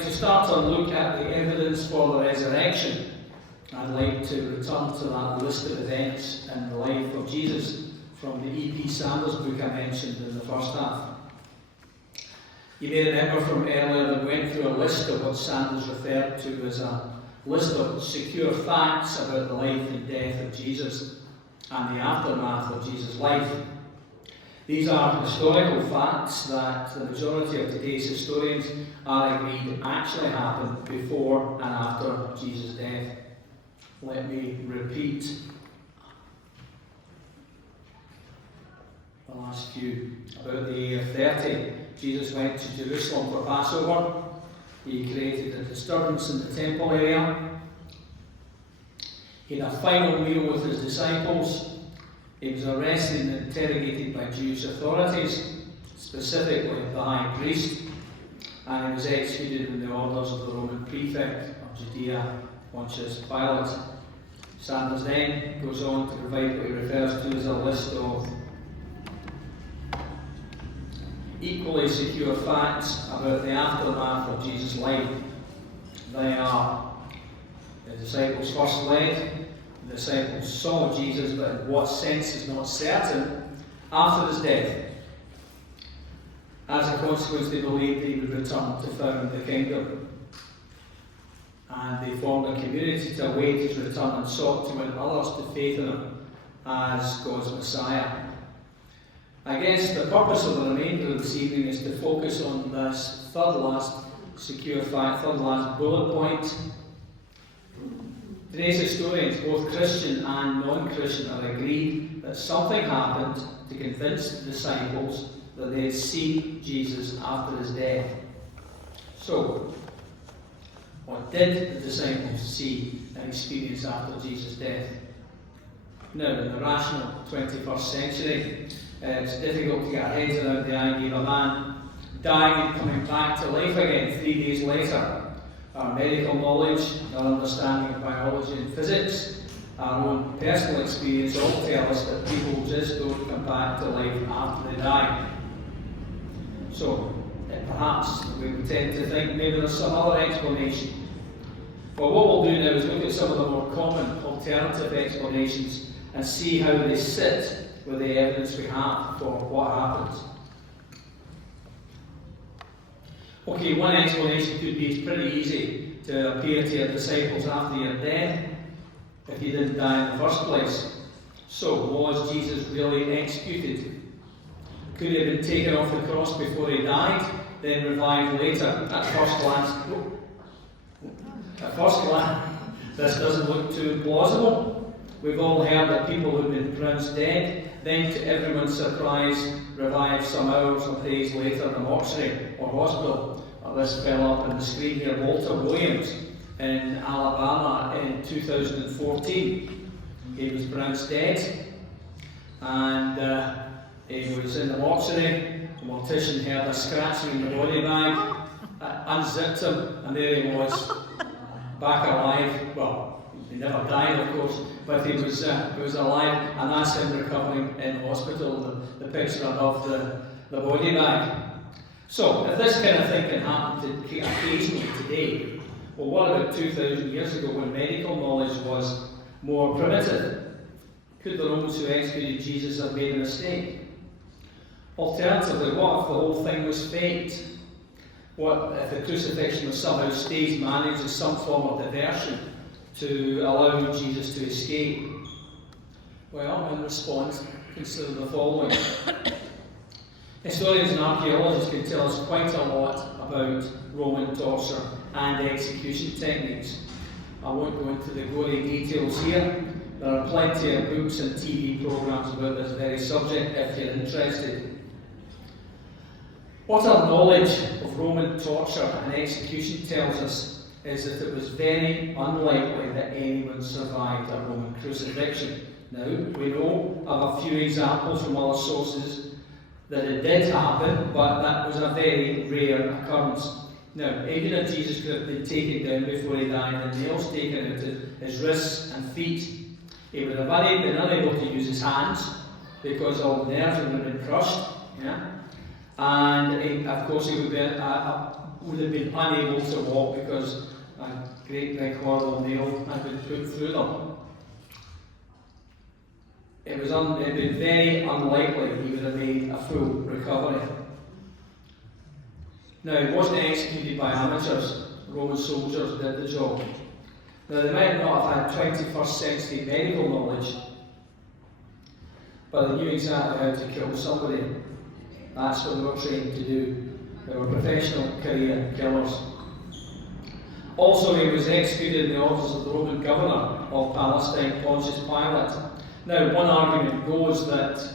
to start a look at the evidence for the resurrection. I'd like to return to that list of events in the life of Jesus from the E.P. Sanders book I mentioned in the first half. You may remember from earlier that we went through a list of what Sanders referred to as a list of secure facts about the life and death of Jesus and the aftermath of Jesus' life. These are historical facts that the majority of today's historians are agreed actually happened before and after Jesus' death. Let me repeat the last few. About the year 30, Jesus went to Jerusalem for Passover. He created a disturbance in the temple area. He had a final meal with his disciples. He was arrested and interrogated by Jewish authorities, specifically the high priest, and he was executed in the orders of the Roman prefect of Judea, Pontius Pilate. Sanders then goes on to provide what he refers to as a list of equally secure facts about the aftermath of Jesus' life. They are: the disciples first led, the disciples saw Jesus, but in what sense is not certain, after his death. As a consequence, they believed he would return to found the kingdom. And they formed a community to await his return and sought to win others to faith in him as God's Messiah. I guess the purpose of the remainder of this evening is to focus on this third last secure fact, third last bullet point. Today's historians, both Christian and non-Christian, are agreed that something happened to convince the disciples that they had seen Jesus after his death. So, what did the disciples see and experience after Jesus' death? Now, in the rational 21st century, it's difficult to get our heads around the idea of a man dying and coming back to life again 3 days later. Our medical knowledge, our understanding of biology and physics, our own personal experience all tell us that people just don't come back to life after they die. So, perhaps we would tend to think maybe there's some other explanation. Well, what we'll do now is look at some of the more common alternative explanations and see how they sit with the evidence we have for what happened. Okay, one explanation could be it's pretty easy to appear to your disciples after your death if you didn't die in the first place. So, was Jesus really executed? Could he have been taken off the cross before he died, then revived later? At first glance, this doesn't look too plausible. We've all heard that people who've been pronounced dead, then to everyone's surprise, revived some hours or days later in a mortuary or hospital. This fell up on the screen here, Walter Williams in Alabama in 2014. He was pronounced dead, and he was in the mortuary. The mortician heard a scratching in the body bag, unzipped him, and there he was, back alive. Well, he never died, of course, but he was alive, and that's him recovering in hospital. The picture above the body bag. So, if this kind of thing can happen occasionally today, well, what about 2,000 years ago when medical knowledge was more primitive? Could the Romans who executed Jesus have made a mistake? Alternatively, what if the whole thing was faked? What if the crucifixion was somehow staged, managed as some form of diversion to allow Jesus to escape? Well, in response, consider the following. Historians and archaeologists can tell us quite a lot about Roman torture and execution techniques. I won't go into the gory details here. There are plenty of books and TV programs about this very subject if you're interested. What our knowledge of Roman torture and execution tells us is that it was very unlikely that anyone survived a Roman crucifixion. Now, we know of a few examples from other sources that it did happen, but that was a very rare occurrence. Now, even if Jesus could have been taken down before he died and nails taken out his wrists and feet, he would have been unable to use his hands because all the nerves would have been crushed. Yeah? And of course, he would be would have been unable to walk because a great big horrible nail had been put through them. It would have been very unlikely he would have made a full recovery. Now, he wasn't executed by amateurs. Roman soldiers did the job. Now, they might not have had 21st century medical knowledge, but they knew exactly how to kill somebody. That's what they were trained to do. They were professional career killers. Also, he was executed in the office of the Roman governor of Palestine, Pontius Pilate. Now, one argument goes that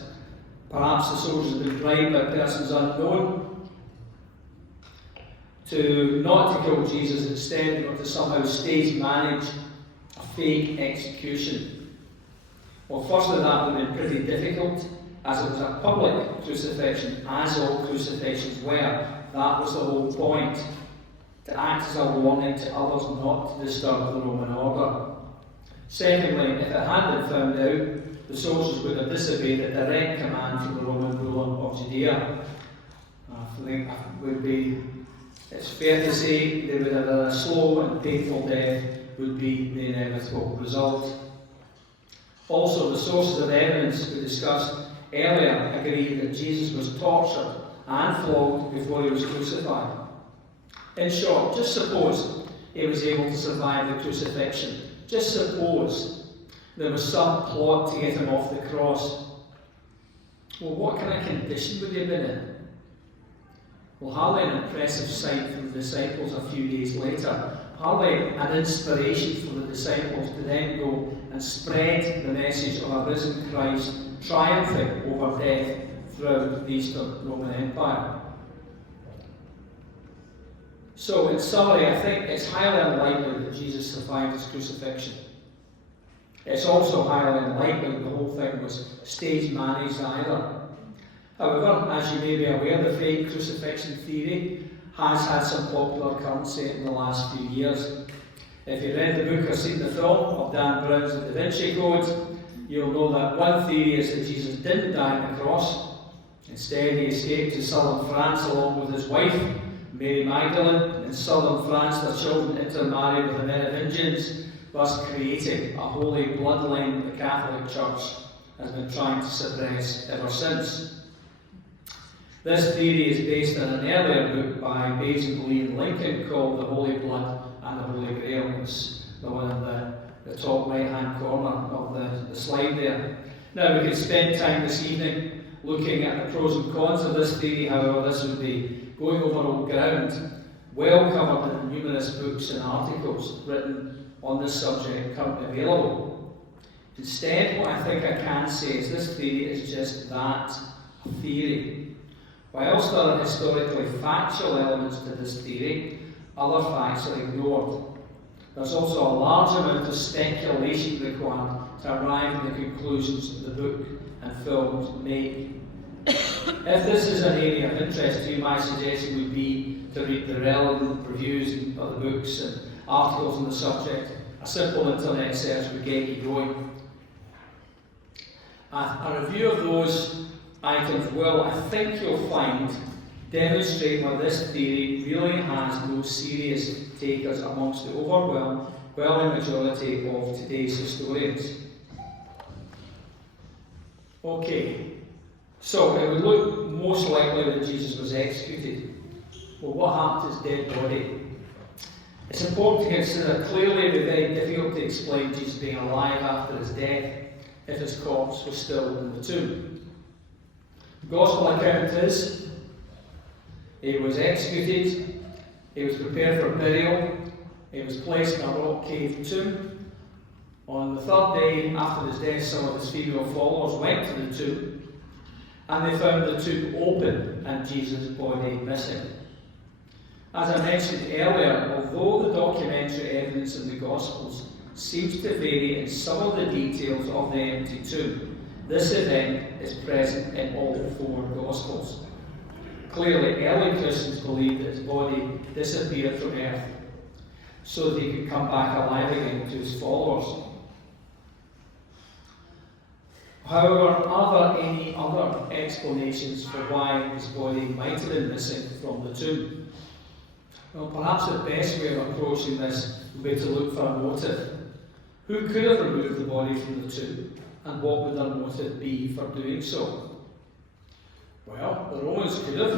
perhaps the soldiers had been bribed by persons unknown not to kill Jesus, instead, or to somehow stage manage a fake execution. Well, firstly, that would have been pretty difficult, as it was a public crucifixion, as all crucifixions were. That was the whole point, to act as a warning to others not to disturb the Roman order. Secondly, if it had been found out, the soldiers would have disobeyed a direct command from the Roman ruler of Judea. I think it's fair to say they would have had a slow and painful death would be the inevitable result. Also, the sources of evidence we discussed earlier agree that Jesus was tortured and flogged before he was crucified. In short, just suppose he was able to survive the crucifixion. Just suppose there was some plot to get him off the cross. Well, what kind of condition would he have been in? Well, hardly an impressive sight for the disciples a few days later. Hardly an inspiration for the disciples to then go and spread the message of a risen Christ triumphing over death throughout the Eastern Roman Empire. So, in summary, I think it's highly unlikely that Jesus survived his crucifixion. It's also highly unlikely the whole thing was stage managed either. However, as you may be aware, the fake crucifixion theory has had some popular currency in the last few years. If you read the book or seen the film of Dan Brown's The Da Vinci Code, you'll know that one theory is that Jesus didn't die on the cross. Instead, he escaped to southern France along with his wife, Mary Magdalene. In southern France, their children intermarried with the Merovingians, thus creating a holy bloodline the Catholic Church has been trying to suppress ever since. This theory is based on an earlier book by Basil Lee and Lincoln called The Holy Blood and the Holy Grail. It's the one in the top right-hand corner of the slide there. Now, we could spend time this evening looking at the pros and cons of this theory. However, this would be going over old ground, well covered in numerous books and articles written on this subject currently available. Instead, what I think I can say is this theory is just that, a theory. Whilst there are historically factual elements to this theory, other facts are ignored. There's also a large amount of speculation required to arrive at the conclusions that the book and films make. If this is an area of interest to you, my suggestion would be to read the relevant reviews of the books and articles on the subject. A simple internet search would get you going. A review of those items will, I think you'll find, demonstrate why this theory really has no serious takers amongst the overwhelming majority of today's historians. Okay, so it would look most likely that Jesus was executed. Well, what happened to his dead body? It's important to consider clearly it would be very difficult to explain Jesus being alive after his death if his corpse was still in the tomb. The Gospel account is, he was executed, he was prepared for burial, he was placed in a rock cave tomb. On the third day after his death, some of his female followers went to the tomb, and they found the tomb open and Jesus' body missing. As I mentioned earlier, although the documentary evidence in the Gospels seems to vary in some of the details of the empty tomb, this event is present in all four Gospels. Clearly, early Christians believed that his body disappeared from earth so that he could come back alive again to his followers. However, are there any other explanations for why his body might have been missing from the tomb? Well, perhaps the best way of approaching this would be to look for a motive. Who could have removed the body from the tomb, and what would their motive be for doing so? Well, the Romans could have.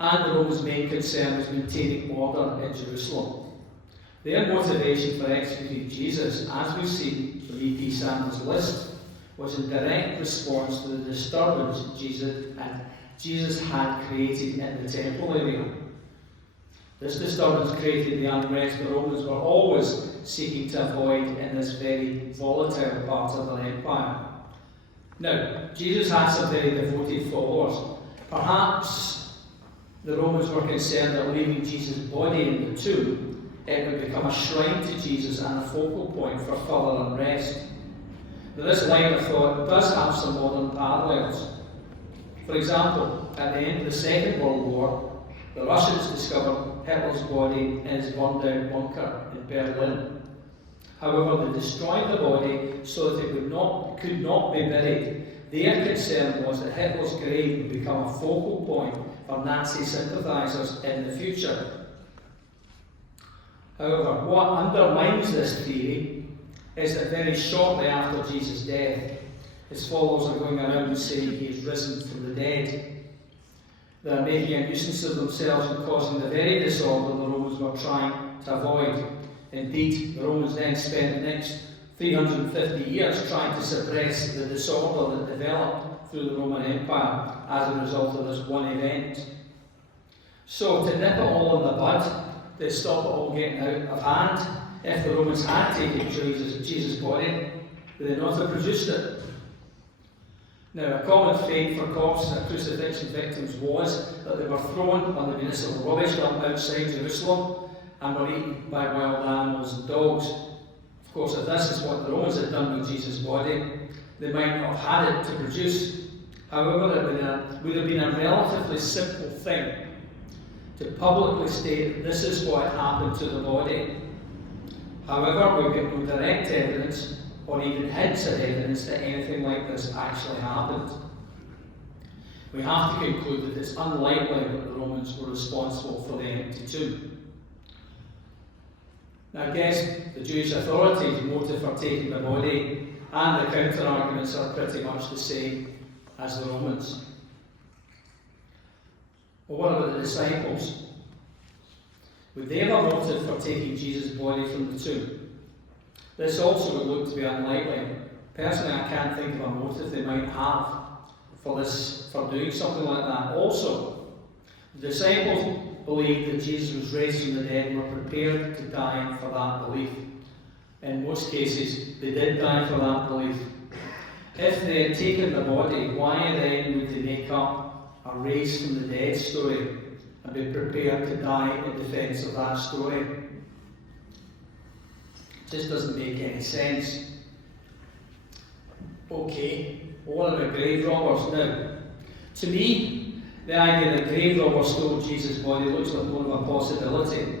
And the Romans' main concern was maintaining order in Jerusalem. Their motivation for executing Jesus, as we see from E.P. Sanders' list, was in direct response to the disturbance Jesus had created in the temple area. This disturbance created the unrest the Romans were always seeking to avoid in this very volatile part of their empire. Now, Jesus had some very devoted followers. Perhaps the Romans were concerned that leaving Jesus' body in the tomb, it would become a shrine to Jesus and a focal point for further unrest. Now, this line of thought does have some modern parallels. For example, at the end of the Second World War, the Russians discovered Hitler's body in his burned-out bunker in Berlin. However, they destroyed the body so that it could not be buried. Their concern was that Hitler's grave would become a focal point for Nazi sympathisers in the future. However, what undermines this theory is that very shortly after Jesus' death, his followers are going around saying he is risen from the dead. They are making a nuisance of themselves and causing the very disorder the Romans were trying to avoid. Indeed, the Romans then spent the next 350 years trying to suppress the disorder that developed through the Roman Empire as a result of this one event. So, to nip it all in the bud, to stop it all getting out of hand, if the Romans had taken Jesus' body, would they not have produced it? Now, a common fate for corpse and crucifixion victims was that they were thrown on the municipal rubbish dump outside Jerusalem and were eaten by wild animals and dogs. Of course, if this is what the Romans had done with Jesus' body, they might not have had it to produce. However, it would have been a relatively simple thing to publicly state that this is what happened to the body. However, we've got no direct evidence or even hints at evidence that anything like this actually happened. We have to conclude that it's unlikely that the Romans were responsible for the empty tomb. Now, I guess the Jewish authorities' motive for taking the body and the counter-arguments are pretty much the same as the Romans. Well, what about the disciples? Would they have a motive for taking Jesus' body from the tomb? This also would look to be unlikely. Personally, I can't think of a motive they might have for doing something like that. Also, the disciples believed that Jesus was raised from the dead and were prepared to die for that belief. In most cases, they did die for that belief. If they had taken the body, why then would they make up a raised from the dead story and be prepared to die in defence of that story? It just doesn't make any sense. Okay, well, what about grave robbers now? To me, the idea that grave robbers stole Jesus' body looks like more of a possibility.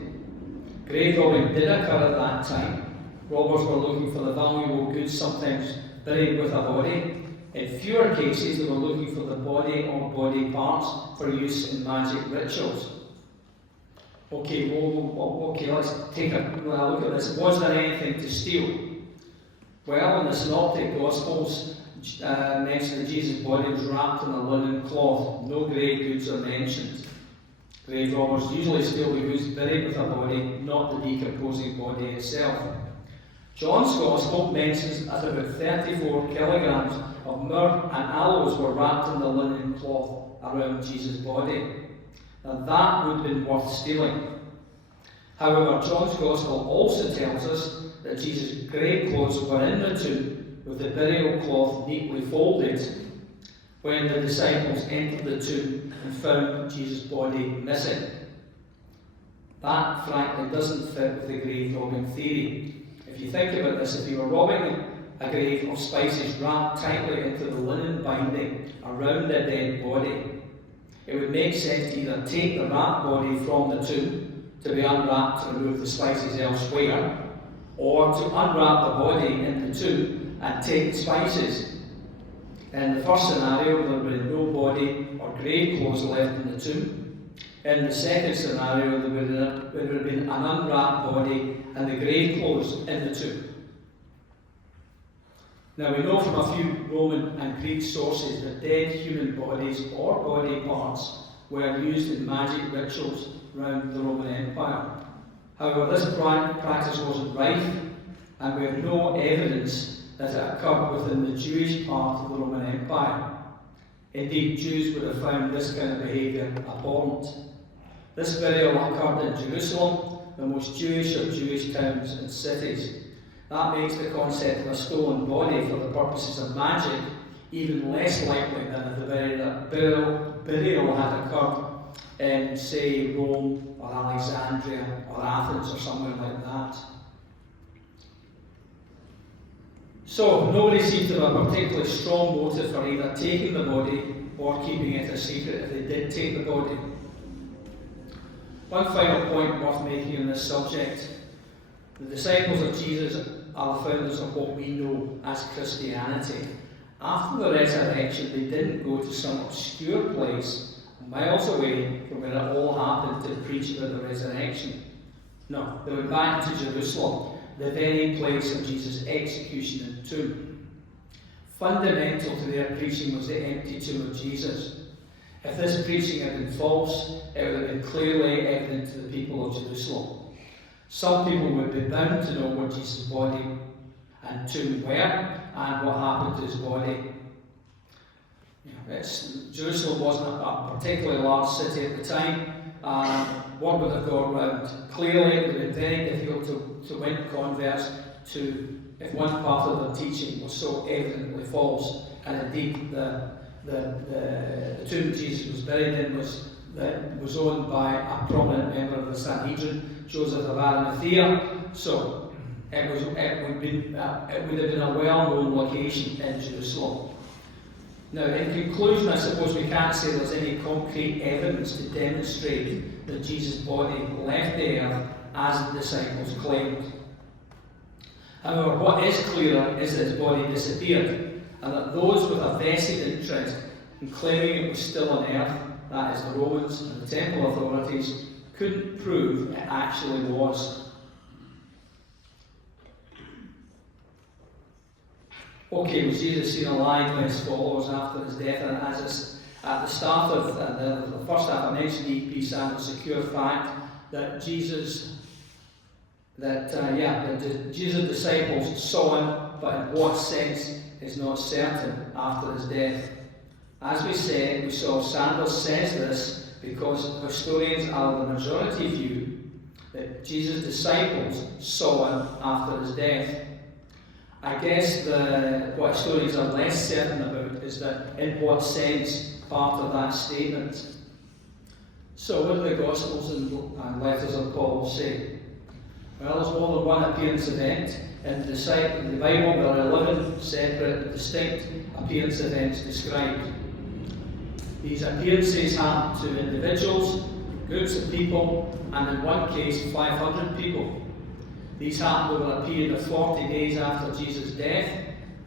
Grave robbing did occur at that time. Robbers were looking for the valuable goods sometimes buried with a body. In fewer cases, they were looking for the body or body parts for use in magic rituals. Okay, let's take a look at this. Was there anything to steal? Well, in the Synoptic Gospels, mention that Jesus' body was wrapped in a linen cloth. No grave goods are mentioned. Grave robbers usually steal the goods buried with a body, not the decomposing body itself. John's Gospel mentions that about 34 kilograms of myrrh and aloes were wrapped in the linen cloth around Jesus' body. Now that would have been worth stealing. However, John's Gospel also tells us that Jesus' grave clothes were in the tomb with the burial cloth neatly folded when the disciples entered the tomb and found Jesus' body missing. That, frankly, doesn't fit with the grave robbing theory. If you think about this, if you were robbing a grave of spices wrapped tightly into the linen binding around a dead body, it would make sense to either take the wrapped body from the tomb to be unwrapped to remove the spices elsewhere, or to unwrap the body in the tomb and take the spices. In the first scenario, there would be no body or grave clothes left in the tomb. In the second scenario, there would have been an unwrapped body and the grave clothes in the tomb. Now we know from a few Roman and Greek sources that dead human bodies or body parts were used in magic rituals around the Roman Empire. However, this practice wasn't rife, and we have no evidence that it occurred within the Jewish part of the Roman Empire. Indeed, Jews would have found this kind of behaviour abhorrent. This burial occurred in Jerusalem, the most Jewish of Jewish towns and cities. That makes the concept of a stolen body for the purposes of magic even less likely than if the burial had occurred in, say, Rome or Alexandria or Athens or somewhere like that. So, nobody seems to have a particularly strong motive for either taking the body or keeping it a secret if they did take the body. One final point worth making on this subject: the disciples of Jesus are the founders of what we know as Christianity. After the resurrection, they didn't go to some obscure place miles away from where it all happened to preach about the resurrection. No, they went back to Jerusalem, the very place of Jesus' execution and tomb. Fundamental to their preaching was the empty tomb of Jesus. If this preaching had been false, it would have been clearly evident to the people of Jerusalem. Some people would be bound to know what Jesus' body and tomb were and what happened to his body. Jerusalem wasn't a particularly large city at the time. Word would have gone around. Clearly, it would have been very difficult to win converts if one part of their teaching was so evidently false. And indeed, the tomb Jesus was buried in was owned by a prominent member of the Sanhedrin, Joseph of Arimathea. So it would have been a well-known location in Jerusalem. Now, in conclusion, I suppose we can't say there's any concrete evidence to demonstrate that Jesus' body left the earth as the disciples claimed. However, what is clearer is that his body disappeared, and that those with a vested interest in claiming it was still on earth, that is the Romans and the temple authorities, couldn't prove it actually was. Okay, was Jesus seen alive by his followers after his death? And as at the start of the first half, I mentioned E.P. Sanders' secure fact that Jesus' disciples saw him, but in what sense is not certain after his death. As we said, we saw Sanders says this because historians are of the majority view that Jesus' disciples saw him after his death. I guess what historians are less certain about is that in what sense part of that statement. So what do the Gospels and letters of Paul say? Well, there's more than one appearance event. In the Bible, there are 11 separate, distinct appearance events described. These appearances happen to individuals, groups of people, and in one case, 500 people. These happened over a period of 40 days after Jesus' death,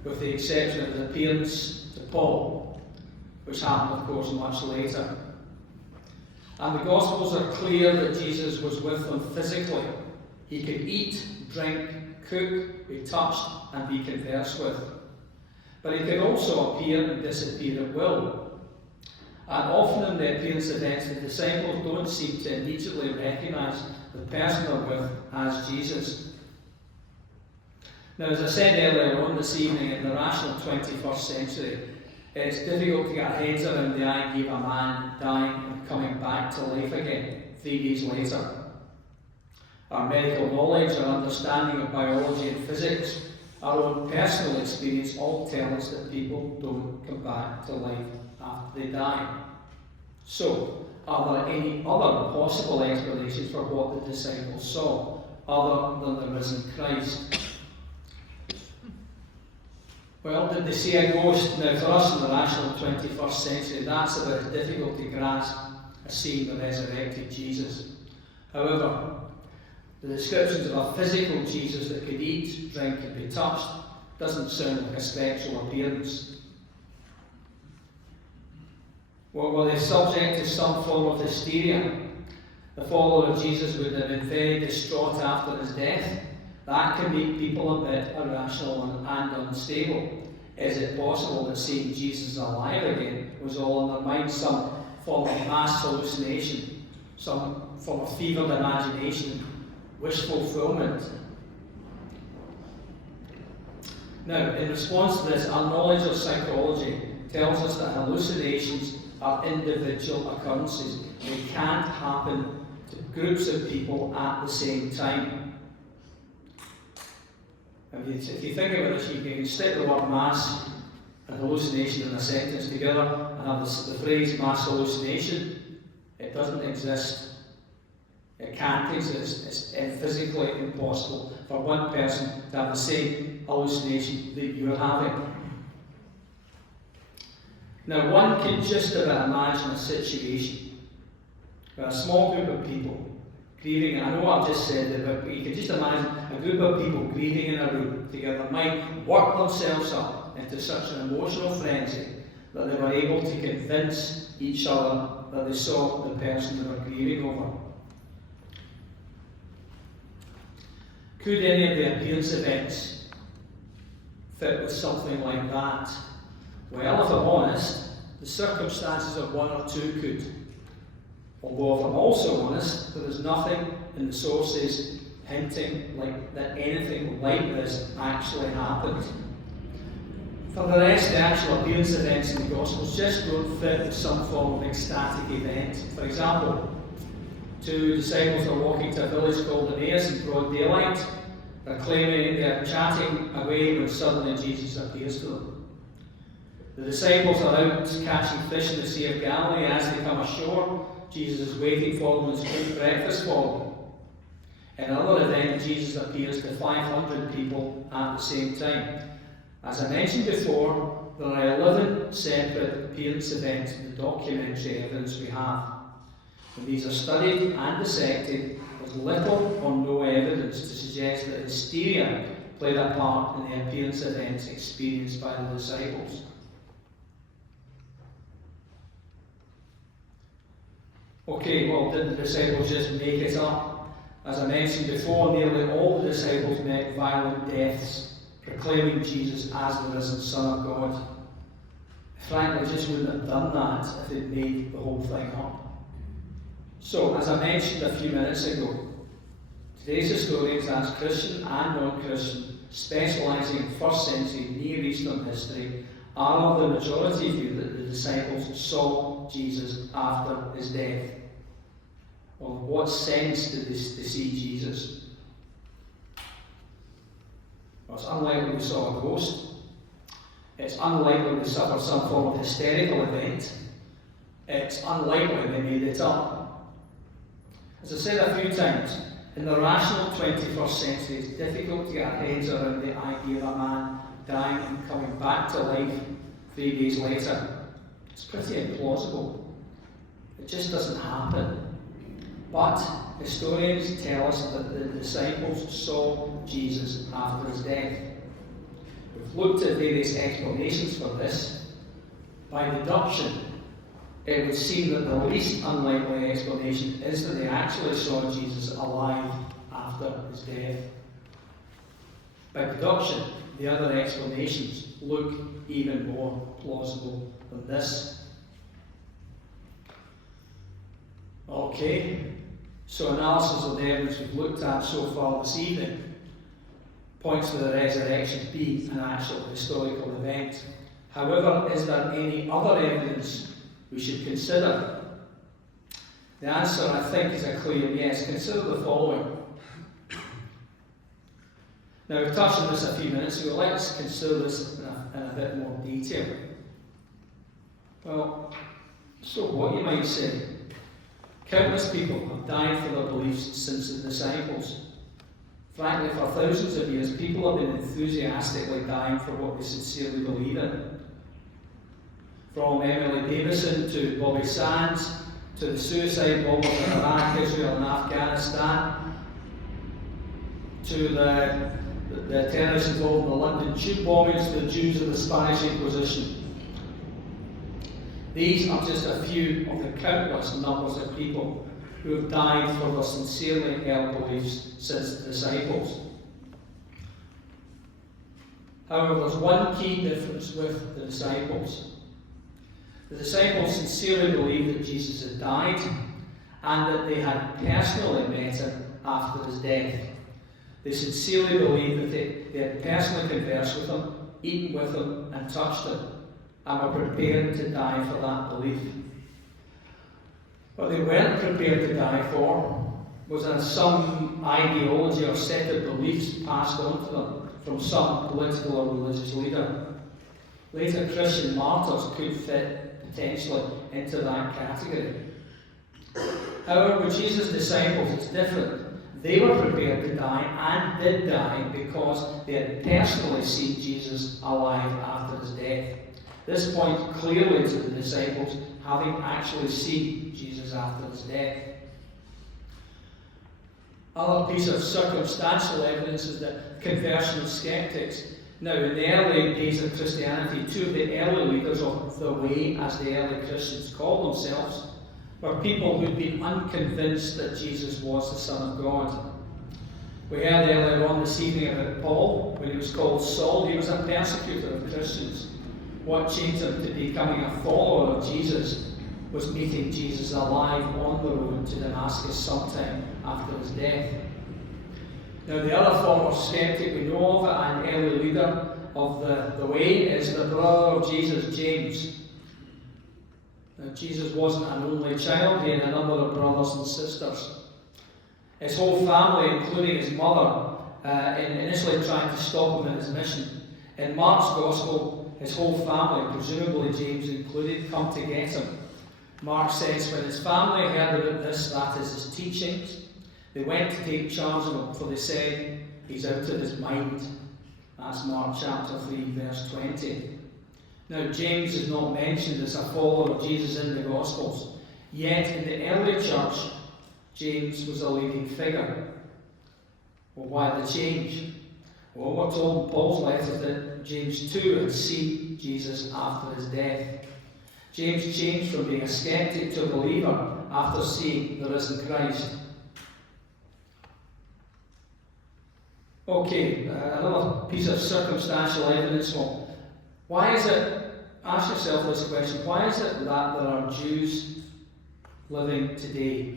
with the exception of his appearance to Paul, which happened, of course, much later. And the Gospels are clear that Jesus was with them physically. He could eat, drink, cook, be touched, and be conversed with. But he could also appear and disappear at will. And often in the appearance events, the disciples don't seem to immediately recognise the person they're with as Jesus. Now, as I said earlier on this evening, in the rational 21st century, it's difficult to get our heads around the idea of a man dying and coming back to life again 3 days later. Our medical knowledge, our understanding of biology and physics, our own personal experience all tell us that people don't come back to life after they die. So, are there any other possible explanations for what the disciples saw, other than the risen Christ? Well, did they see a ghost? Now, for us in the rational 21st century, that's about as difficult to grasp as seeing the resurrected Jesus. However, the descriptions of a physical Jesus that could eat, drink, and be touched doesn't sound like a spectral appearance. Well, were they subject to some form of hysteria? The follower of Jesus would have been very distraught after his death. That can make people a bit irrational and unstable. Is it possible that seeing Jesus alive again was all in their mind, some form of mass hallucination, some form of fevered imagination, wish fulfillment? Now, in response to this, our knowledge of psychology tells us that hallucinations are individual occurrences. They can't happen to groups of people at the same time. If you think about this, you can stick the word mass and hallucination in a sentence together and have the phrase mass hallucination. It doesn't exist. It can't exist. It's physically impossible for one person to have the same hallucination that you're having. Now, one can just about imagine a situation where a small group of people grieving, I know what I've just said, but you can just imagine a group of people grieving in a room together might work themselves up into such an emotional frenzy that they were able to convince each other that they saw the person they were grieving over. Could any of the appearance events fit with something like that? Well, if I'm honest, the circumstances of one or two could. Although, if I'm also honest, there is nothing in the sources hinting that anything like this actually happened. For the rest, the actual appearance events in the Gospels just don't fit with some form of ecstatic event. For example, two disciples are walking to a village called Emmaus in broad daylight. They're chatting away when suddenly Jesus appears to them. The disciples are out catching fish in the Sea of Galilee. As they come ashore, Jesus is waiting for them and has cooked breakfast for them. In another event, Jesus appears to 500 people at the same time. As I mentioned before, there are 11 separate appearance events in the documentary evidence we have. When these are studied and dissected, there's little or no evidence to suggest that hysteria played a part in the appearance events experienced by the disciples. Okay, well, did the disciples just make it up? As I mentioned before, nearly all the disciples met violent deaths, proclaiming Jesus as the risen Son of God. Frankly, they just wouldn't have done that if they'd made the whole thing up. So, as I mentioned a few minutes ago, today's historians, as Christian and non-Christian, specialising in first century Near Eastern history, are of the majority view that the disciples saw Jesus after his death. Well, in what sense did they see Jesus? Well, it's unlikely they saw a ghost. It's unlikely they suffered some form of hysterical event. It's unlikely they made it up. As I said a few times, in the rational 21st century, it's difficult to get our heads around the idea of a man dying and coming back to life 3 days later. It's pretty implausible. It just doesn't happen. But historians tell us that the disciples saw Jesus after his death. We've looked at various explanations for this. By deduction, it would seem that the least unlikely explanation is that they actually saw Jesus alive after his death. By deduction, the other explanations look even more plausible than this. Okay, so analysis of the evidence we've looked at so far this evening points to the resurrection being an actual historical event. However, is there any other evidence we should consider? The answer, I think, is a clear yes. Consider the following. Now, we've touched on this a few minutes ago. Let's consider this in a bit more detail. Well, so what, you might say? Countless people have died for their beliefs since the disciples. Frankly, for thousands of years, people have been enthusiastically dying for what they sincerely believe in. From Emily Davison to Bobby Sands, to the suicide bombers in Iraq, Israel and Afghanistan, to the terrorists involved in the London tube bombings, to the Jews of the Spanish Inquisition. These are just a few of the countless numbers of people who have died for their sincerely held beliefs since the disciples. However, there's one key difference with the disciples. The disciples sincerely believed that Jesus had died and that they had personally met him after his death. They sincerely believed that they had personally conversed with him, eaten with him, and touched him, and were prepared to die for that belief. What they weren't prepared to die for was some ideology or set of beliefs passed on to them from some political or religious leader. Later Christian martyrs could fit potentially into that category. However, with Jesus' disciples, it's different. They were prepared to die and did die because they had personally seen Jesus alive after his death. This points clearly to the disciples having actually seen Jesus after his death. Another piece of circumstantial evidence is the conversion of skeptics. Now, in the early days of Christianity, two of the early leaders of the Way, as the early Christians called themselves, were people who'd been unconvinced that Jesus was the Son of God. We heard earlier on this evening about Paul. When he was called Saul, he was a persecutor of Christians. What changed him to becoming a follower of Jesus was meeting Jesus alive on the road to Damascus sometime after his death. Now, the other form of skeptic we know of, an early leader of the Way, is the brother of Jesus, James. Now, Jesus wasn't an only child, he had a number of brothers and sisters. His whole family, including his mother, initially tried to stop him in his mission. In Mark's Gospel, his whole family, presumably James included, come to get him. Mark says, when his family heard about this, that is his teachings, they went to take charge of him, for they said, he's out of his mind. That's Mark chapter 3, verse 20. Now, James is not mentioned as a follower of Jesus in the Gospels, yet in the early church, James was a leading figure. Well, why the change? Well, we're told in Paul's letter that James too had seen Jesus after his death. James changed from being a skeptic to a believer after seeing the risen Christ. Okay, another piece of circumstantial evidence. Well, why is it, ask yourself this question, why is it that there are Jews living today?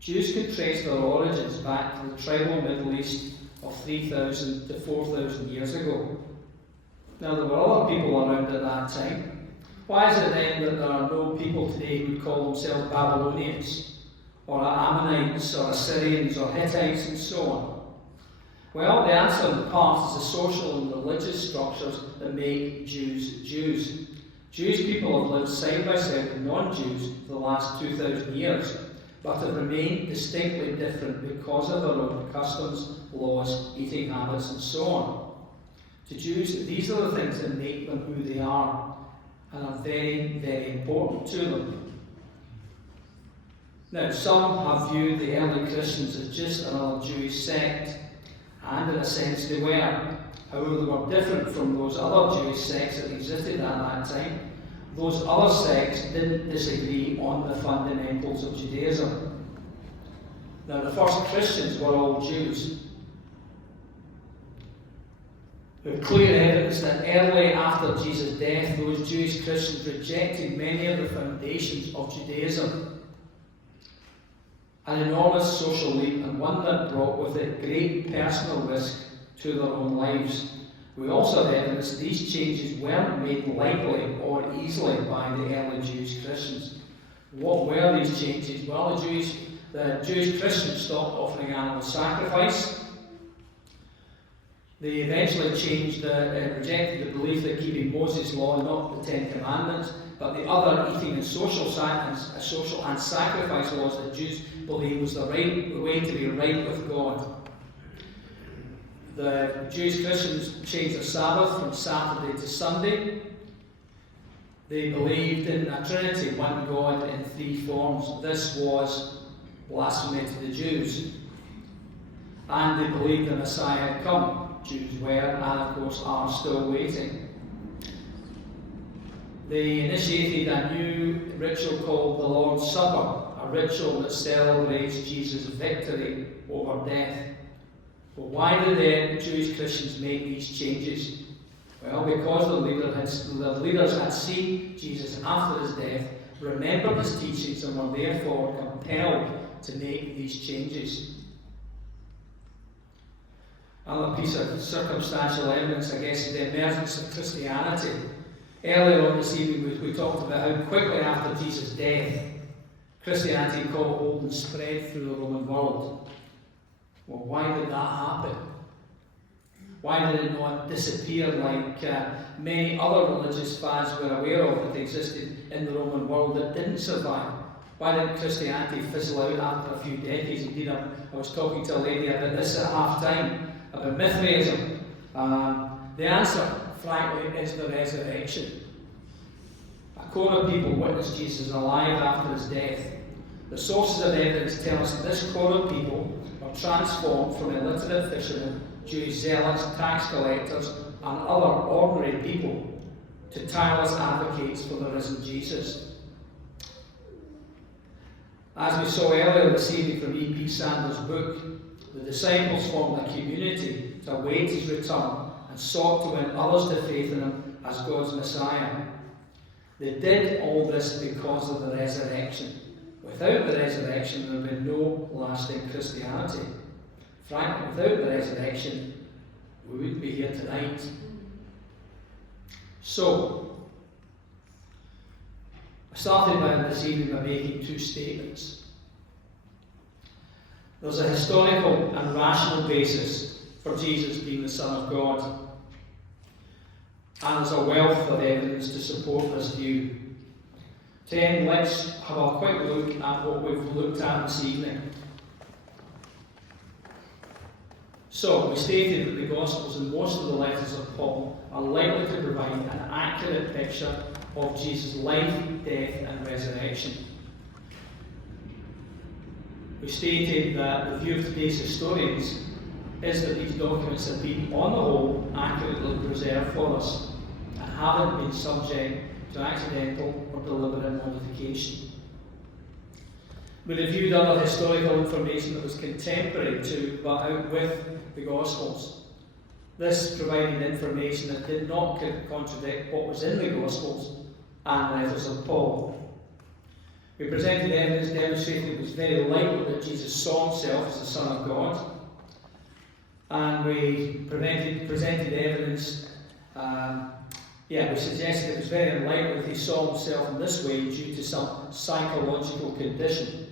Jews could trace their origins back to the tribal Middle East of 3,000 to 4,000 years ago. Now, there were other people around at that time. Why is it then that there are no people today who would call themselves Babylonians, or Ammonites, or Assyrians, or Hittites, and so on? Well, the answer in part is the social and religious structures that make Jews Jews. Jewish people have lived side by side with non-Jews for the last 2,000 years, but have remained distinctly different because of their own customs, laws, eating habits, and so on. To Jews, these are the things that make them who they are, and are very, very important to them. Now, some have viewed the early Christians as just another Jewish sect, and in a sense they were. However, they were different from those other Jewish sects that existed at that time. Those other sects didn't disagree on the fundamentals of Judaism. Now, the first Christians were all Jews. We have clear evidence that early after Jesus' death, those Jewish Christians rejected many of the foundations of Judaism. An enormous social leap, and one that brought with it great personal risk to their own lives. We also have evidence that these changes weren't made lightly or easily by the early Jewish Christians. What were these changes? Well, the Jewish Christians stopped offering animal sacrifice. They eventually rejected the belief that keeping Moses' law, not the Ten Commandments, but the other eating and social and sacrifice laws that Jews believed was the way to be right with God. The Jewish Christians changed the Sabbath from Saturday to Sunday. They believed in a Trinity, one God in three forms. This was blasphemy to the Jews. And they believed the Messiah had come. Jews were, and of course are, still waiting. They initiated a new ritual called the Lord's Supper, a ritual that celebrates Jesus' victory over death. But why did the Jewish Christians make these changes? Well, because the leaders had seen Jesus after his death, remembered his teachings, and were therefore compelled to make these changes. Another piece of circumstantial evidence, I guess, is the emergence of Christianity. Earlier on this evening, we talked about how quickly after Jesus' death, Christianity caught hold and spread through the Roman world. Well, why did that happen? Why did it not disappear like many other religious fads we're aware of that existed in the Roman world that didn't survive? Why didn't Christianity fizzle out after a few decades? Indeed, I was talking to a lady about this at half-time, about Mithraism. The answer, frankly, is the resurrection. A core of people witnessed Jesus alive after his death. The sources of evidence tell us that this core of people were transformed from illiterate fishermen, Jewish zealots, tax collectors, and other ordinary people to tireless advocates for the risen Jesus. As we saw earlier this evening from E.P. Sanders' book, the disciples formed a community to await his return and sought to win others to faith in him as God's Messiah. They did all this because of the resurrection. Without the resurrection, there would have been no lasting Christianity. Frankly, without the resurrection, we wouldn't be here tonight. So, I started by this evening by making two statements. There's a historical and rational basis for Jesus being the Son of God, and there's a wealth of evidence to support this view. Then let's have a quick look at what we've looked at this evening. So, we stated that the Gospels and most of the letters of Paul are likely to provide an accurate picture of Jesus' life, death, and resurrection. We stated that the view of today's historians is that these documents have been, on the whole, accurately preserved for us and haven't been subject to accidental or deliberate modification. We reviewed other historical information that was contemporary to but out with the Gospels. This provided information that did not contradict what was in the Gospels and letters of Paul. We presented evidence demonstrating it was very likely that Jesus saw himself as the Son of God. And we presented evidence, we suggested it was very unlikely that he saw himself in this way due to some psychological condition.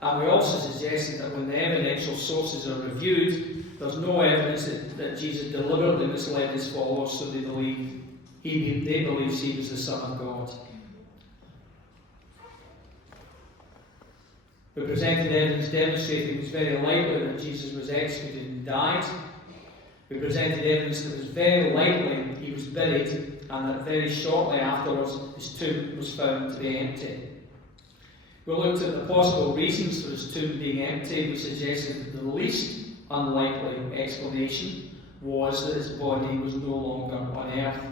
And we also suggested that when the evidential sources are reviewed, there's no evidence that Jesus deliberately misled his followers so they believed he was the Son of God. We presented evidence demonstrating it was very likely that Jesus was executed and died. We presented evidence that it was very likely he was buried and that very shortly afterwards his tomb was found to be empty. We looked at the possible reasons for his tomb being empty. We suggested that the least unlikely explanation was that his body was no longer on earth.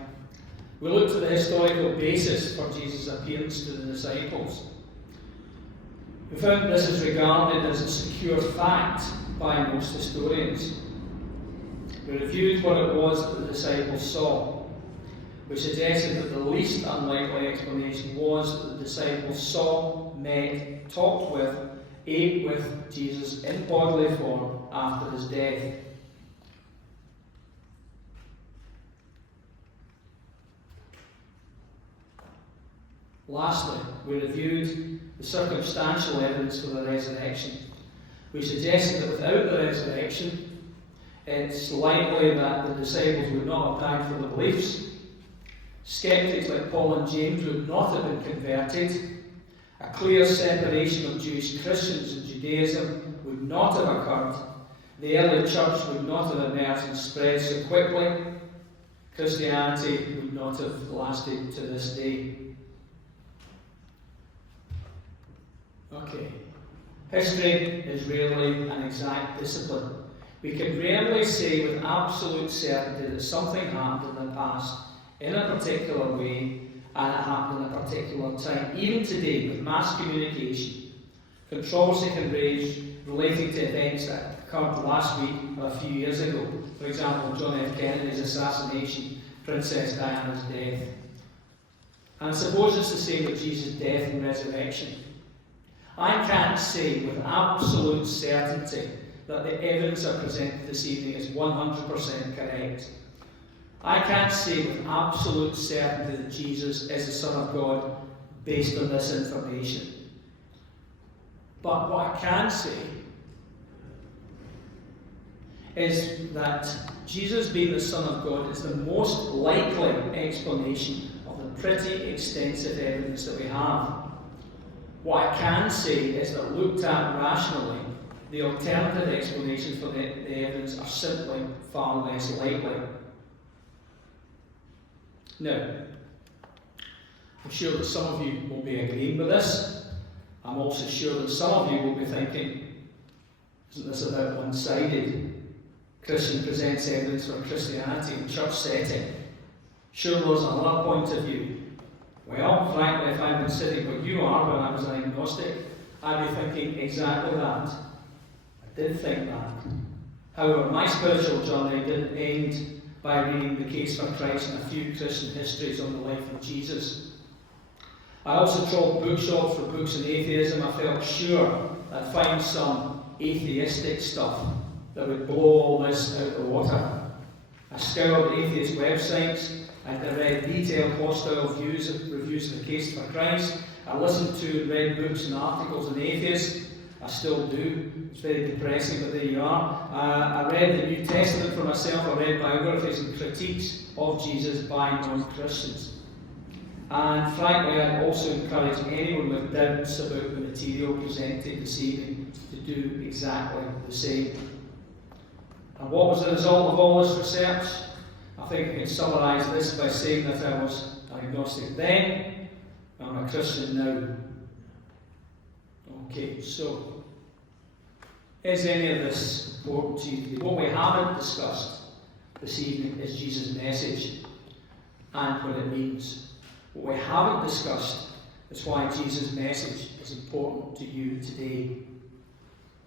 We looked at the historical basis for Jesus' appearance to the disciples. We found this is regarded as a secure fact by most historians. We reviewed what it was that the disciples saw. We suggested that the least unlikely explanation was that the disciples saw, met, talked with, ate with Jesus in bodily form after his death. Lastly, we reviewed the circumstantial evidence for the resurrection. We suggested that without the resurrection, it's likely that the disciples would not have died for the beliefs. Skeptics like Paul and James would not have been converted. A clear separation of Jewish Christians and Judaism would not have occurred. The early church would not have emerged and spread so quickly. Christianity would not have lasted to this day. Okay. History is rarely an exact discipline. We can rarely say with absolute certainty that something happened in the past in a particular way and it happened in a particular time. Even today, with mass communication Controversy can rage relating to events that occurred last week or a few years ago. For example, John F. Kennedy's assassination, Princess Diana's death. And I suppose it's the same with Jesus' death and resurrection. I can't say with absolute certainty that the evidence I presented this evening is 100% correct. I can't say with absolute certainty that Jesus is the Son of God based on this information. But what I can say is that Jesus being the Son of God is the most likely explanation of the pretty extensive evidence that we have. What I can say is that looked at rationally, the alternative explanations for the evidence are simply far less likely. Now, I'm sure that some of you will be agreeing with this. I'm also sure that some of you will be thinking, isn't this about one-sided? Christian presents evidence for Christianity in church setting. Sure, there's another point of view. Well, frankly, if I'm considering what you are when I was an agnostic, I'd be thinking exactly that. I did think that. However, my spiritual journey didn't end by reading the case for Christ and a few Christian histories on the life of Jesus. I also trawled bookshops for books on atheism. I felt sure I'd find some atheistic stuff that would blow all this out of the water. I scoured atheist websites, and I read detailed hostile reviews of the case for Christ. I listened to and read books and articles on atheists. I still do. It's very depressing, but there you are. I read the New Testament for myself. I read biographies and critiques of Jesus by non-Christians. And frankly, I'd also encourage anyone with doubts about the material presented this evening to do exactly the same. And what was the result of all this research? I think I can summarise this by saying that I was an agnostic then, and I'm a Christian now. Okay, so, is any of this important to you? What we haven't discussed this evening is Jesus' message and what it means. What we haven't discussed is why Jesus' message is important to you today.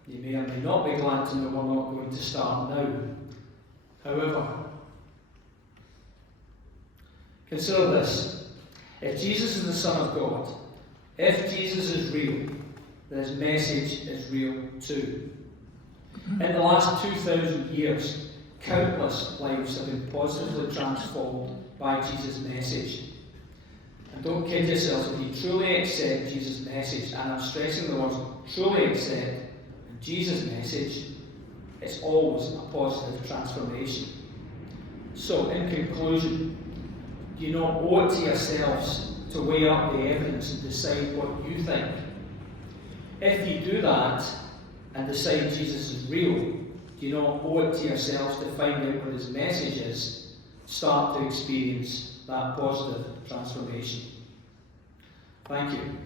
You may or may not be glad to know we're not going to start now. However, consider this. If Jesus is the Son of God, if Jesus is real, then his message is real too. In the last 2,000 years, countless lives have been positively transformed by Jesus' message. And don't kid yourselves, if you truly accept Jesus' message, and I'm stressing the words truly accept Jesus' message, it's always a positive transformation. So, in conclusion, do you not owe it to yourselves to weigh up the evidence and decide what you think? If you do that and decide Jesus is real, do you not owe it to yourselves to find out what his message is, start to experience that positive transformation? Thank you.